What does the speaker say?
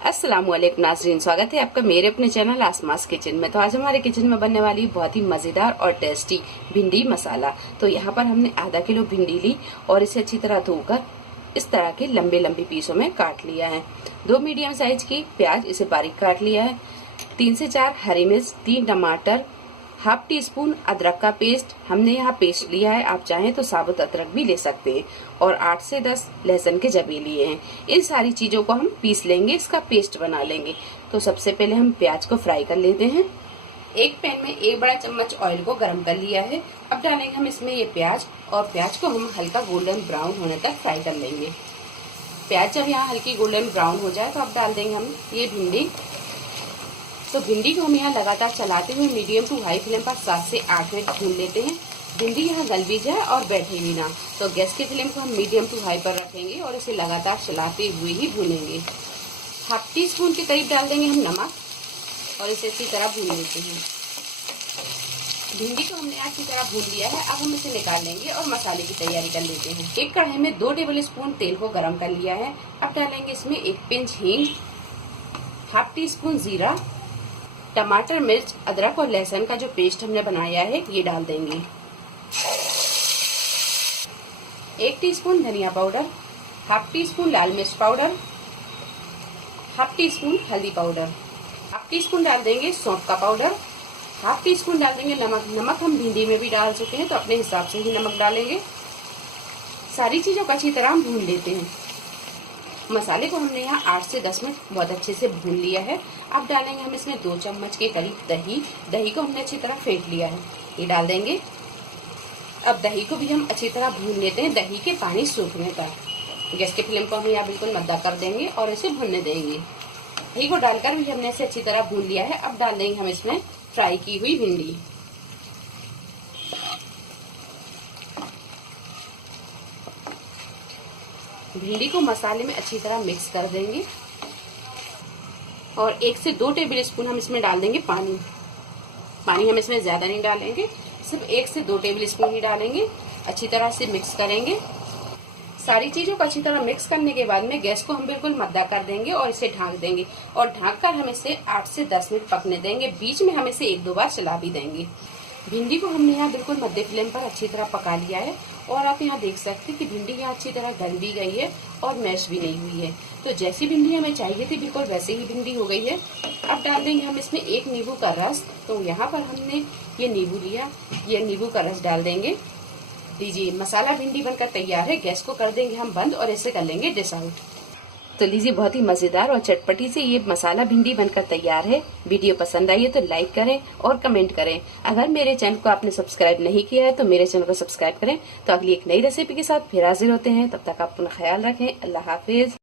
अस्सलामुअलैकुम नाज़रीन, स्वागत है आपका मेरे अपने चैनल आसमास किचन में। तो आज हमारे किचन में बनने वाली बहुत ही मजेदार और टेस्टी भिंडी मसाला। तो यहाँ पर हमने आधा किलो भिंडी ली और इसे अच्छी तरह धोकर इस तरह के लंबे लंबे पीसों में काट लिया है। 2 मीडियम साइज की प्याज इसे बारीक काट लिया है। 3 से 4 हरी मिर्च, 3 टमाटर, हाफ टी स्पून अदरक का पेस्ट, हमने यहाँ पेस्ट लिया है, आप चाहें तो साबुत अदरक भी ले सकते हैं, और 8 से 10 लहसुन के जबे लिए हैं। इन सारी चीजों को हम पीस लेंगे, इसका पेस्ट बना लेंगे। तो सबसे पहले हम प्याज को फ्राई कर लेते हैं। एक पैन में 1 बड़ा चम्मच ऑयल को गर्म कर लिया है। अब डालेंगे हम इसमें ये प्याज, और प्याज को हम हल्का गोल्डन ब्राउन होने तक फ्राई कर लेंगे। प्याज जब यहाँ हल्की गोल्डन ब्राउन हो जाए तो अब डाल देंगे हम ये भिंडी। तो भिंडी को हम यहाँ लगातार चलाते हुए मीडियम टू हाई फ्लेम पर 7 से 8 मिनट भून लेते हैं। भिंडी यहाँ गल भी जाए और बैठे भी ना। तो गैस की फ्लेम को हम मीडियम टू हाई पर रखेंगे और इसे लगातार चलाते हुए ही भूनेंगे। हाफ टी स्पून के करीब डाल देंगे हम नमक और इसे अच्छी तरह भून लेते हैं। भिंडी को हमने अच्छी तरह भून लिया है। अब हम इसे निकाल लेंगे और मसाले की तैयारी कर लेते हैं। एक कढ़ाई में 2 टेबल स्पून तेल को गर्म कर लिया है। अब डालेंगे इसमें 1 पिंच हींग, हाफ टी स्पून जीरा, टमाटर, मिर्च, अदरक और लहसुन का जो पेस्ट हमने बनाया है ये डाल देंगे। 1 टीस्पून धनिया पाउडर, हाफ टी स्पून लाल मिर्च पाउडर, हाफ टी स्पून हल्दी पाउडर, हाफ टी स्पून डाल देंगे सौंफ का पाउडर, हाफ टी स्पून डाल देंगे नमक। नमक हम भिंडी में भी डाल चुके हैं तो अपने हिसाब से ही नमक डालेंगे। सारी चीजों को अच्छी तरह हम भून लेते हैं। मसाले को हमने यहाँ 8 से 10 मिनट बहुत अच्छे से भून लिया है। अब डालेंगे हम इसमें 2 चम्मच के करीब दही। दही को हमने अच्छी तरह फेंट लिया है, ये डाल देंगे। अब दही को भी हम अच्छी तरह भून लेते हैं, दही के पानी सूखने तक। गैस की फ्लेम को हम यहाँ बिल्कुल मद्दा कर देंगे और इसे भूनने देंगे। दही को डालकर भी हमने इसे अच्छी तरह भून लिया है। अब डाल देंगे हम इसमें फ्राई की हुई भिंडी। भिंडी को मसाले में अच्छी तरह मिक्स कर देंगे और 1 से 2 टेबल स्पून हम इसमें डाल देंगे पानी। पानी हम इसमें ज्यादा नहीं डालेंगे, सिर्फ 1 से 2 टेबल स्पून ही डालेंगे। अच्छी तरह से मिक्स करेंगे। सारी चीजों को अच्छी तरह मिक्स करने के बाद में गैस को हम बिल्कुल मद्दा कर देंगे और इसे ढाँक देंगे, और ढाँककर हम इसे 8 से 10 मिनट पकने देंगे। बीच में हम इसे 1-2 बार चला भी देंगे। भिंडी को हमने यहाँ बिल्कुल मध्य फ्लेम पर अच्छी तरह पका लिया है, और आप यहाँ देख सकते हैं कि भिंडी यहाँ अच्छी तरह गल भी गई है और मैश भी नहीं हुई है। तो जैसी भिंडी हमें चाहिए थी बिल्कुल वैसे ही भिंडी हो गई है। अब डाल देंगे हम इसमें 1 नींबू का रस। तो यहाँ पर हमने ये नींबू लिया, ये नींबू का रस डाल देंगे। लीजिए, मसाला भिंडी बनकर तैयार है। गैस को कर देंगे हम बंद और इसे कर लेंगे डिश आउट। तो लीजिए, बहुत ही मजेदार और चटपटी से ये मसाला भिंडी बनकर तैयार है। वीडियो पसंद आई है तो लाइक करें और कमेंट करें। अगर मेरे चैनल को आपने सब्सक्राइब नहीं किया है तो मेरे चैनल को सब्सक्राइब करें। तो अगली एक नई रेसिपी के साथ फिर हाजिर होते हैं। तब तक आप अपना ख्याल रखें। अल्लाह हाफिज।